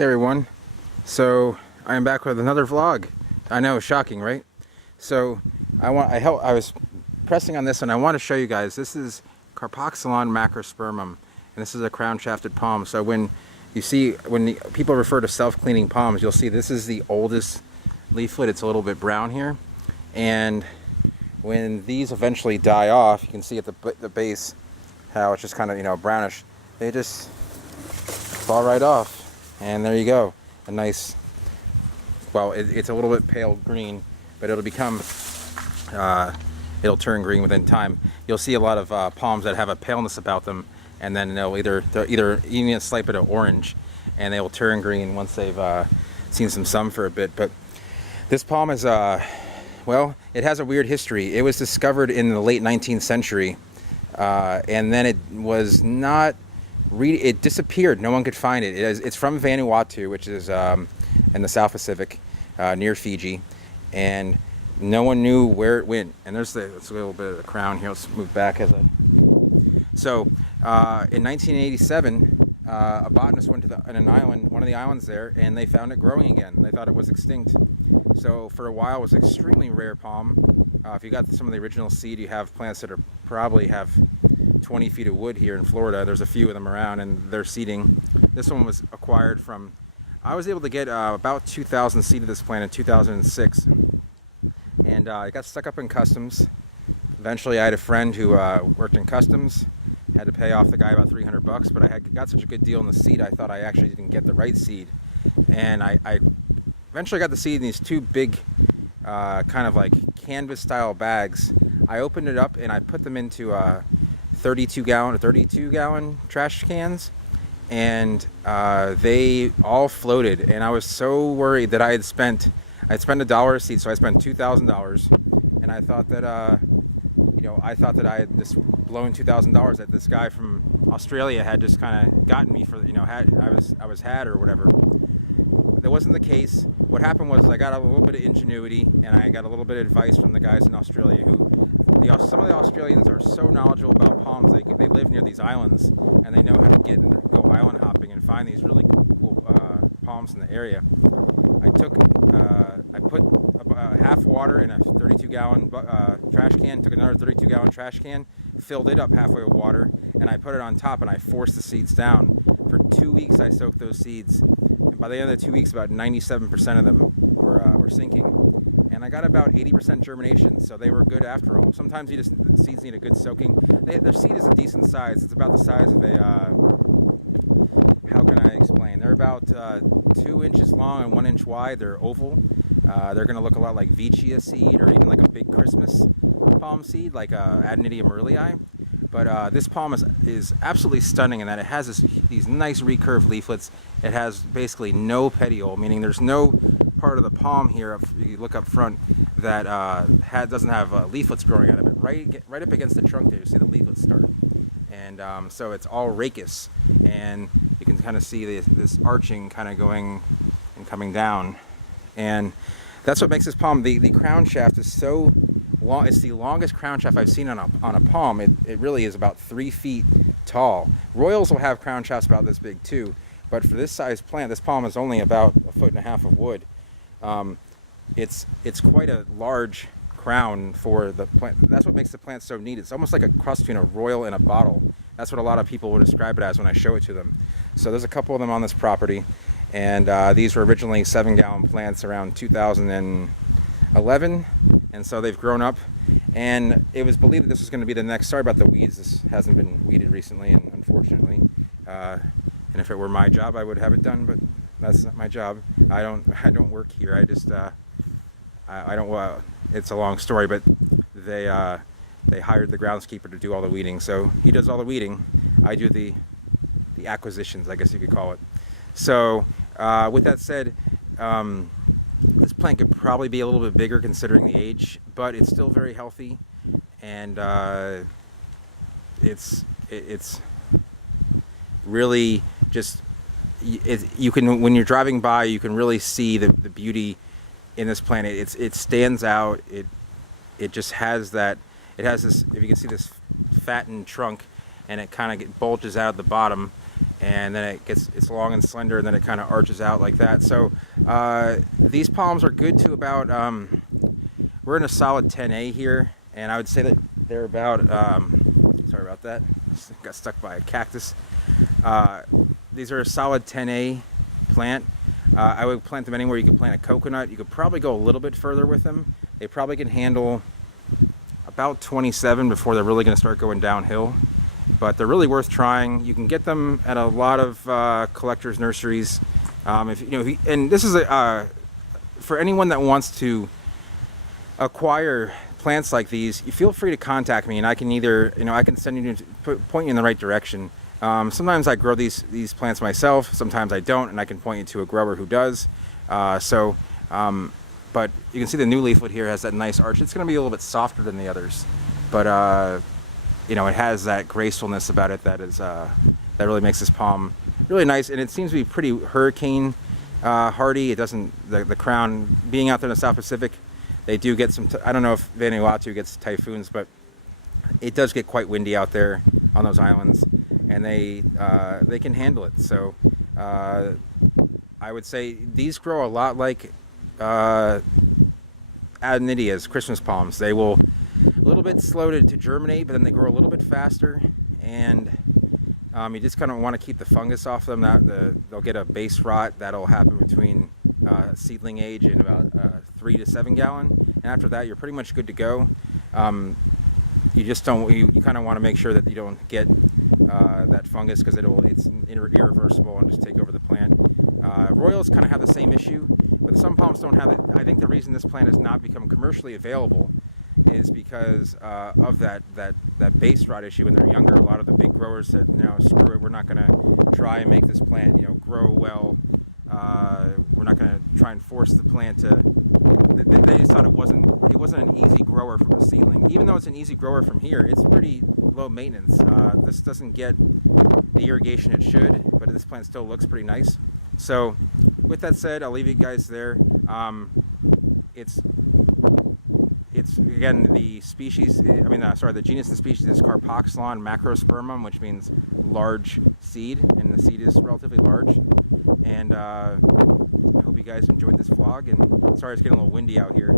Hey everyone, so I'm back with another vlog. I know, shocking, right? So I was pressing on this and I want to show you guys. This is Carpoxylon macrospermum, and this is a crown-shafted palm. So when people refer to self-cleaning palms, you'll see this is the oldest leaflet. It's a little bit brown here, and when these eventually die off, you can see at the base how it's just kind of brownish. They just fall right off. And there you go, a nice, well, it's a little bit pale green, but it'll turn green within time. You'll see a lot of palms that have a paleness about them, and then they'll either even a slight bit of orange, and they will turn green once they've seen some sun for a bit. But this palm is, well, it has a weird history. It was discovered in the late 19th century, and then it was not. It disappeared. No one could find it. It's from Vanuatu, which is in the South Pacific, near Fiji, and no one knew where it went. And there's a little bit of the crown here. Let's move back So, in 1987, a botanist went to one of the islands there, and they found it growing again. They thought it was extinct. So for a while, it was an extremely rare palm. If you got some of the original seed, you have plants that probably have 20 feet of wood here in Florida. There's a few of them around, and they're seeding. This one was acquired from, I was able to get about 2,000 seed of this plant in 2006, and it got stuck up in customs. Eventually I had a friend who worked in customs, had to pay off the guy about $300, but I got such a good deal on the seed, I thought I actually didn't get the right seed, and I eventually got the seed in these two big kind of like canvas style bags. I opened it up and I put them into 32 gallon trash cans, and they all floated, and I was so worried that I'd spent $1 a seed, so I spent $2,000, and I thought that I had just blown $2,000 that this guy from Australia had just kind of gotten me for, I was had or whatever. That wasn't the case. What happened was I got a little bit of ingenuity, and I got a little bit of advice from the guys in Australia some of the Australians are so knowledgeable about palms. They live near these islands, and they know how to go island hopping and find these really cool palms in the area. I put half water in a 32-gallon trash can, took another 32-gallon trash can, filled it up halfway with water, and I put it on top, and I forced the seeds down. For 2 weeks, I soaked those seeds, and by the end of the 2 weeks, about 97% of them were sinking. And I got about 80% germination, so they were good after all. Sometimes the seeds need a good soaking. Their seed is a decent size. It's about the size of how can I explain? They're about 2 inches long and 1 inch wide. They're oval. They're going to look a lot like Vicia seed, or even like a big Christmas palm seed, like Adenidium earlii. But this palm is absolutely stunning in that it has these nice recurved leaflets. It has basically no petiole, meaning there's no part of the palm here, if you look up front, that doesn't have leaflets growing out of it. Right up against the trunk there, you see the leaflets start. And so it's all rachis, and you can kind of see this arching kind of going and coming down. And that's what makes this palm, the crown shaft is so long. It's the longest crown shaft I've seen on a palm. It really is about 3 feet tall. Royals will have crown shafts about this big too, but for this size plant, this palm is only about 1.5 feet of wood. It's quite a large crown for the plant. That's what makes the plant so neat. It's almost like a cross between a royal and a bottle. That's what a lot of people would describe it as when I show it to them. So there's a couple of them on this property, and these were originally 7-gallon plants around 2011, and so they've grown up, and it was believed that this was going to be the next. Sorry about the weeds. This hasn't been weeded recently, and unfortunately, and if it were my job, I would have it done, but that's not my job. I don't work here. I just I don't. It's a long story, but they hired the groundskeeper to do all the weeding. So he does all the weeding. I do the acquisitions, I guess you could call it. So with that said, this plant could probably be a little bit bigger considering the age, but it's still very healthy, and it's really just. You can, when you're driving by, you can really see the beauty in this plant. It stands out. It just has that. It has this. If you can see this fattened trunk, and it kind of bulges out at the bottom, and then it's long and slender, and then it kind of arches out like that. So these palms are good to about, we're in a solid 10A here, and I would say that they're about, sorry about that, got stuck by a cactus. These are a solid 10A plant. I would plant them anywhere you could plant a coconut. You could probably go a little bit further with them. They probably can handle about 27 before they're really going to start going downhill. But they're really worth trying. You can get them at a lot of collectors' nurseries. And this is for anyone that wants to acquire plants like these. You feel free to contact me, and I can either, I can send you point you in the right direction. Sometimes I grow these plants myself. Sometimes I don't, and I can point you to a grower who does. But you can see the new leaflet here has that nice arch. It's going to be a little bit softer than the others, but it has that gracefulness about it that is that really makes this palm really nice. And it seems to be pretty hurricane hardy. It doesn't, the crown being out there in the South Pacific, they do get some. I don't know if Vanuatu gets typhoons, but it does get quite windy out there on those islands, and they can handle it. So I would say these grow a lot like Adenidia's Christmas palms. They will a little bit slow to germinate, but then they grow a little bit faster, and you just kind of want to keep the fungus off them. They'll get a base rot that'll happen between seedling age and about 3 to 7 gallon, and after that you're pretty much good to go. You just don't. You kind of want to make sure that you don't get that fungus, because it's irreversible and just take over the plant. Royals kind of have the same issue, but some palms don't have it. I think the reason this plant has not become commercially available is because of that base rot issue when they're younger. A lot of the big growers said, "No, screw it. We're not going to try and make this plant, grow well. We're not going to try and force the plant to." They just thought it wasn't an easy grower from the seedling. Even though it's an easy grower from here, it's pretty low maintenance. This doesn't get the irrigation it should, but this plant still looks pretty nice. So, with that said, I'll leave you guys there. It's again the species. The genus and species is Carpoxylon macrospermum, which means large seed, and the seed is relatively large. And I hope you guys enjoyed this vlog. And sorry, it's getting a little windy out here.